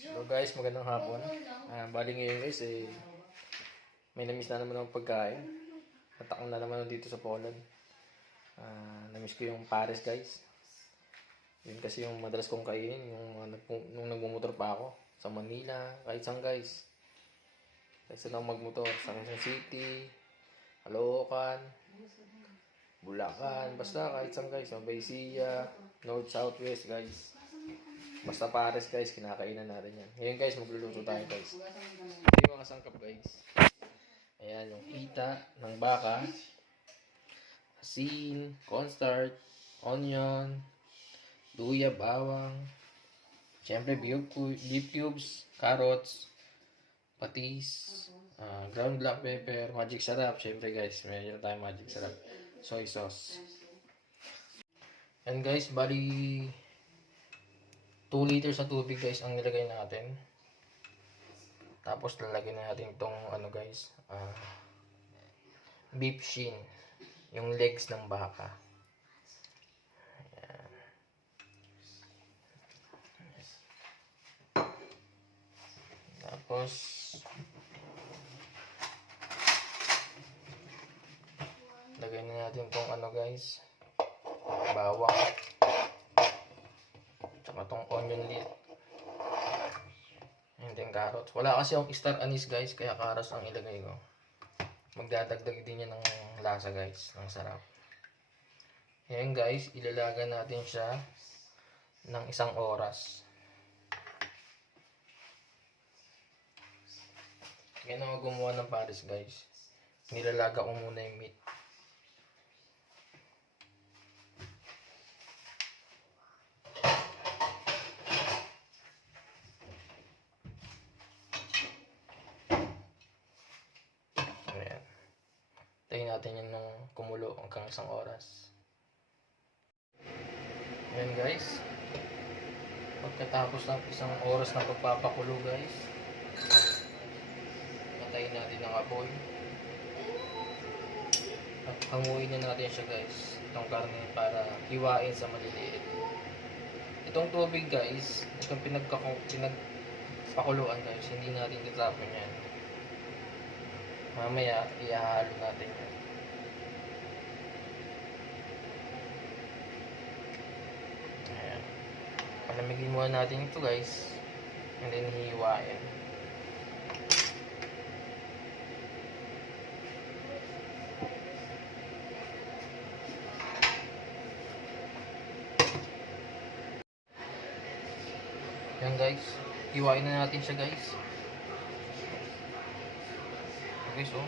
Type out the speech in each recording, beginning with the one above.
Hello guys, magandang hapon. Bali ngayon guys, may namiss na naman ng pagkain. At ako na naman dito sa Poland. Namiss ko yung Pares guys. Yun kasi yung madalas kong kainin, nung nagmumotor pa ako. Sa Manila, kahit saan guys. Kahit saan ako magmotor, sa Quezon City, Caloocan, Bulacan, basta kahit saan guys. Baysia, North, Southwest guys. Basta Pares guys, kinakainan natin yan. Ngayon guys, magluluto tayo guys. Ito yung mga sangkap guys. Ayan, yung pita ng baka, asin, cornstarch, onion, luya, bawang, syempre beef cubes, carrots, patis, ground black pepper, magic sarap. Syempre guys, mayroon tayong magic sarap. Soy sauce. And guys, bali 2 liters na tubig guys ang nilagay natin. Tapos lalagyan na natin itong guys, beef shin, yung legs ng baka. Ayan. Tapos lagyan na natin itong guys, bawang. Tsaka itong onion leaf. And then carrots. Wala kasi yung star anise guys, kaya carrots ang ilagay ko. Magdadagdag din yan ng lasa guys, ng sarap. Ayan guys, ilalaga natin siya ng 1 oras. Yan ako gumawa ng Pares guys. Nilalaga ko muna yung meat. Tayin natin yan ng kumulo hanggang 1 oras. Ayan guys. Pagkatapos ng 1 oras na pagpapakulo guys, patayin natin ng apoy. At hanguin na natin siya guys, itong karne, para hiwain sa maliliit. Itong tubig guys, itong pinagpakuluan guys, hindi natin itapon yan. Mamaya, ihahalo natin yan. Ayan. Palamigin muna natin ito guys. And then hihiwain. Ayan guys. Hiwain na natin siya guys. Okay, so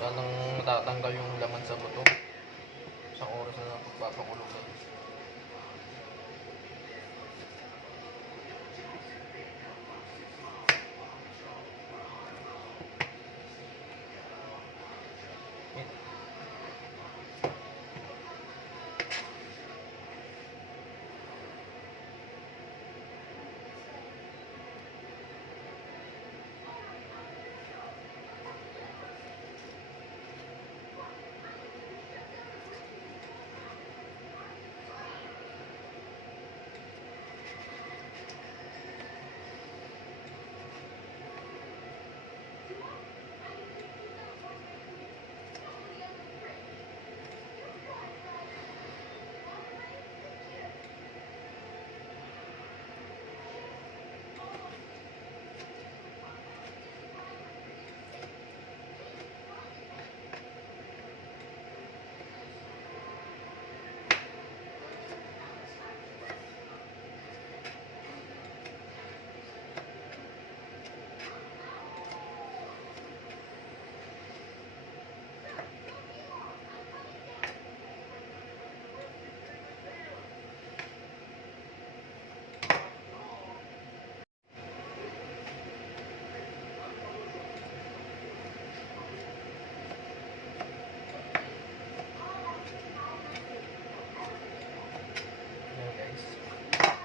sanang natatanggal yung laman sa buto. 1 oras na lang pagpapakulo guys.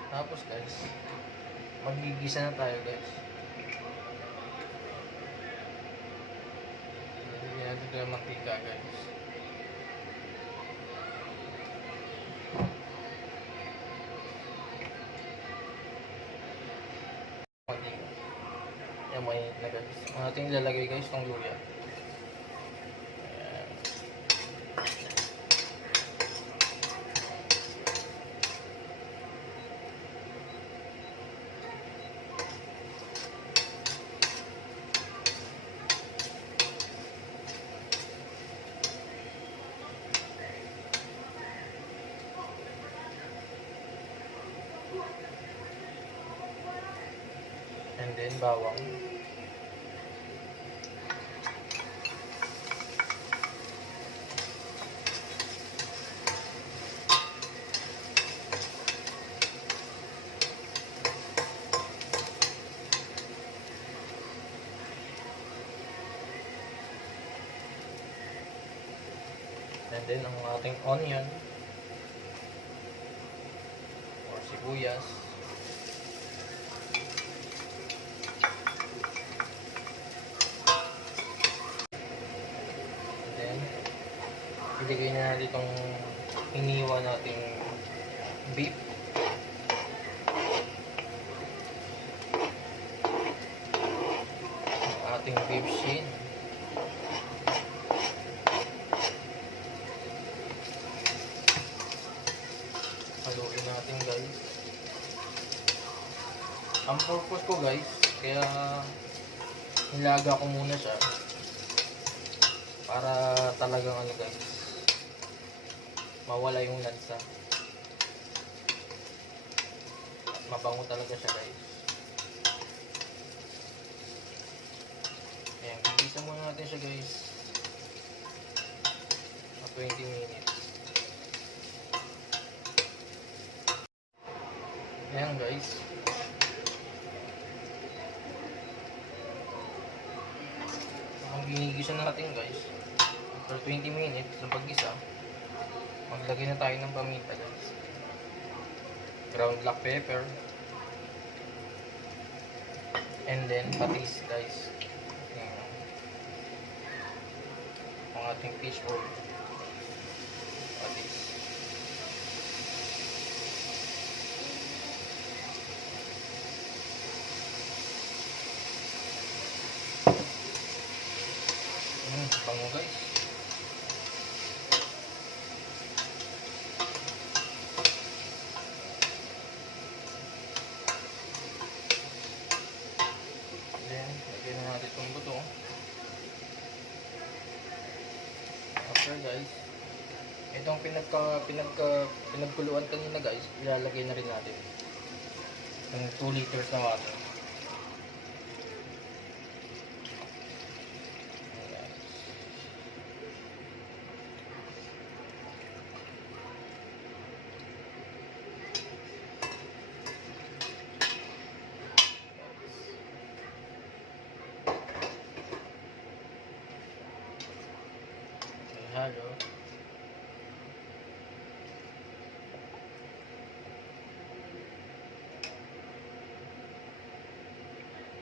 Tapos guys, magigisa na tayo guys. Lagyan natin ito yung mantika guys. Medyo mainit na guys. Ang ating ilalagay guys itong luya. Ayan. And then bawang. And then ang ating onion or sibuyas. And then ilagay na natin itong iniwan nating beef. Ang ating beef shin. Haluin natin guys. Ang purpose ko guys, kaya nilaga ko muna siya para talagang ano guys, mawala yung lansa at mabango talaga siya guys. Ayan, gigisa muna natin siya guys na 20 minutes. Ayan guys. Ang ginigisa natin guys, after 20 minutes ng paggisa, maglagay na tayo ng paminta guys. Ground black pepper. And then patis guys. Ayan. Ang ating fish oil. Patis. Bango guys. Then, lagyan na natin itong buto. After guys, itong pinagkuluan kanina guys, ilalagay na rin natin yung 2 liters na water. Halo.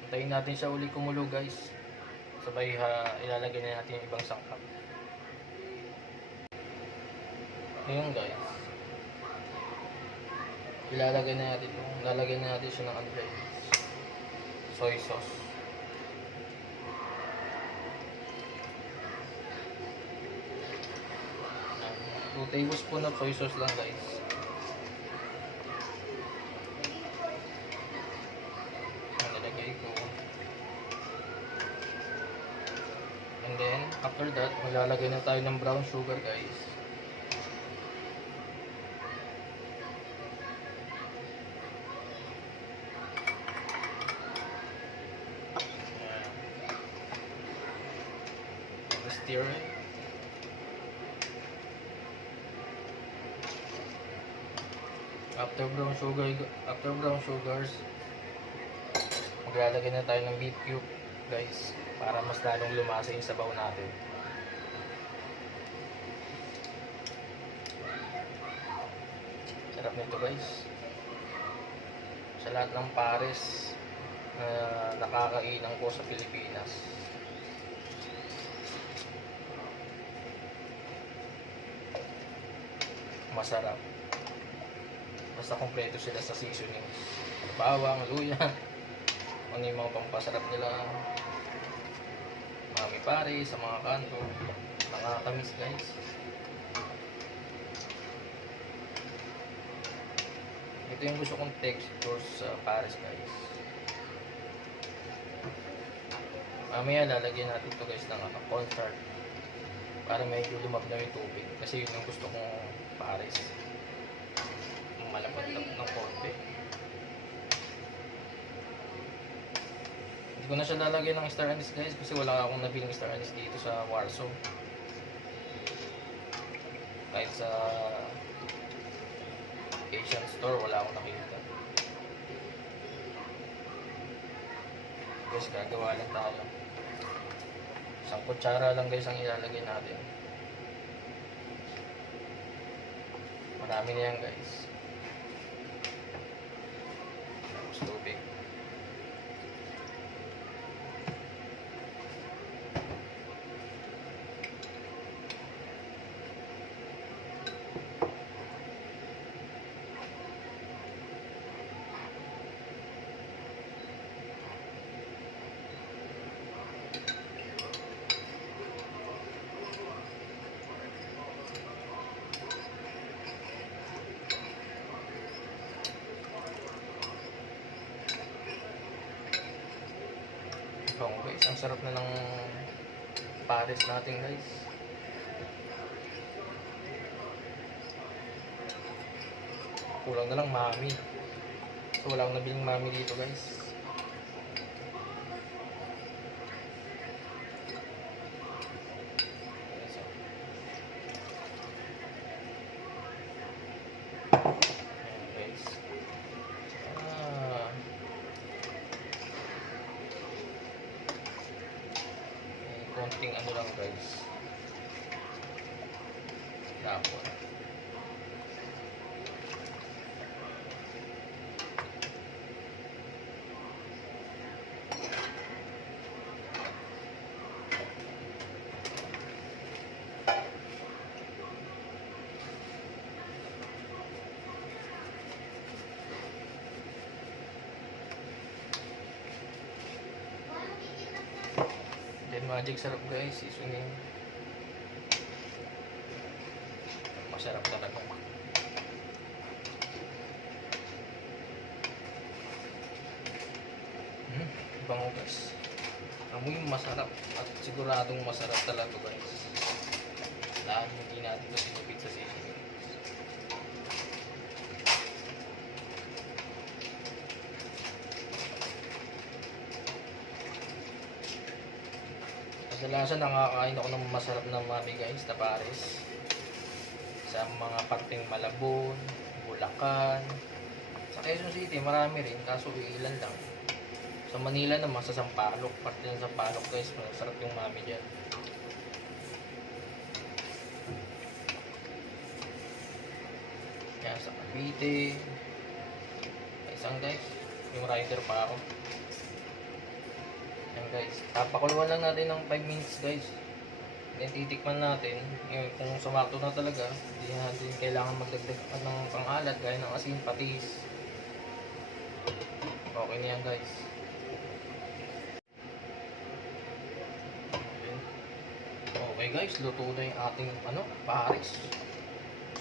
Antayin natin siya uli kumulo guys. Sabay ilalagay na natin yung ibang sangkap. Ayun guys. Lalagyan na natin siya ng ano guys. Soy sauce. 2 tablespoon of soy sauce lang guys. Ang nilagay ko. And then, after that, maglalagay na tayo ng brown sugar guys. Ayan. Stir it. After brown sugars, maglalagay na tayo ng beef cube guys, para mas lalong lumasa yung sabaw natin. Sarap nito guys. Sa lahat ng pares na nakakainan ko sa Pilipinas, masarap. Basta kompleto sila sa seasonings. Bawang, luya, ano yung mga pampasarap nila. Mami pare sa mga kanto. Nakakatamis guys. Ito yung gusto kong texture sa pares guys. Mamaya lalagyan natin ito guys ng cornstarch para medyo lumabnaw yung tubig. Kasi yun yung gusto kong pares. Malapad ng konti. Hindi ko na siya lalagyan ng star anise guys kasi wala akong nabiling star anise dito sa Warsaw. Kahit sa Asian store wala akong nakita. Guys, gagawa lang tayo. Isang kutsara lang guys ang ilalagay natin. Marami na yan guys. Tapos tubig. Bango guys, ang sarap na ng pares natin guys. Kulang na lang mami. So wala akong nabiling mami dito guys. Ayan guys. Konting ano lang guys. Tapos magic sarap guys, seasoning. Masarap talaga. Bango guys. Amoy masarap at siguradong masarap talaga guys. Dahil hindi natin ito sinupit sa seasoning. Kadalasan nakakain ako ng masarap na mami guys na pares sa mga parteng Malabon, Bulacan, sa Quezon City marami rin kaso ilan lang. Sa Manila naman sa Sampaloc, parte ng Sampaloc guys, masarap yung mami dyan. Yan sa Cavite, isang guys, yung rider pa ako. Yan guys, papakuluan lang natin ng 5 minutes guys. Then titikman natin kung sumakto na talaga. Hindi natin kailangan magdagdag ng pang-alat gaya ng asin, patis. Okay na yan guys. Okay guys, luto na yung ating pares.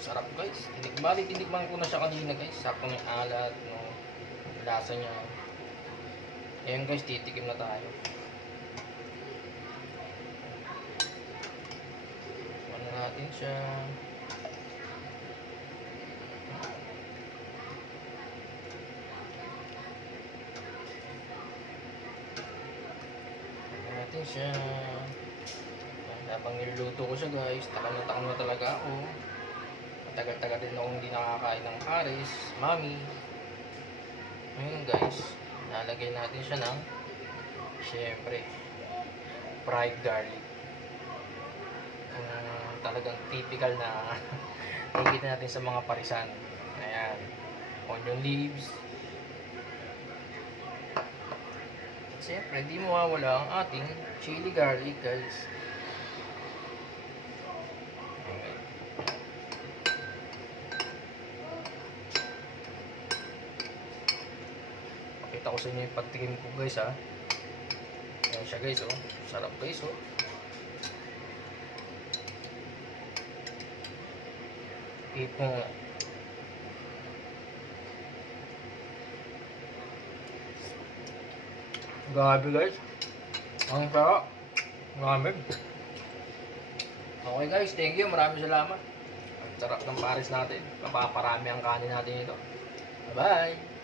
Sarap guys. Tinikman ko na siya kanina guys. Sakto na yung alat, lasa niya. Ayan guys, titikim na tayo. Ano natin siya. Ano natin siya. Habang niluluto ko siya guys, takam na talaga ako. Matagal-tagal din ako hindi nakakain ng pares, mami. Ngayon guys, nalagay natin siya ng syempre fried garlic. Talagang typical na nakikita natin sa mga parisan. Ayan, onion leaves. At syempre, hindi mawawala ang ating chili garlic guys. Pakita ko ko sa inyo yung pagtikim ko guys ha. Ayan siya guys oh. Sarap guys oh. Tipong grabe guys. Ang sarap. Grabe. Okay guys, thank you. Maraming salamat. Ang sarap ng pares natin. Napaparami ang kanin natin ito. Bye-bye.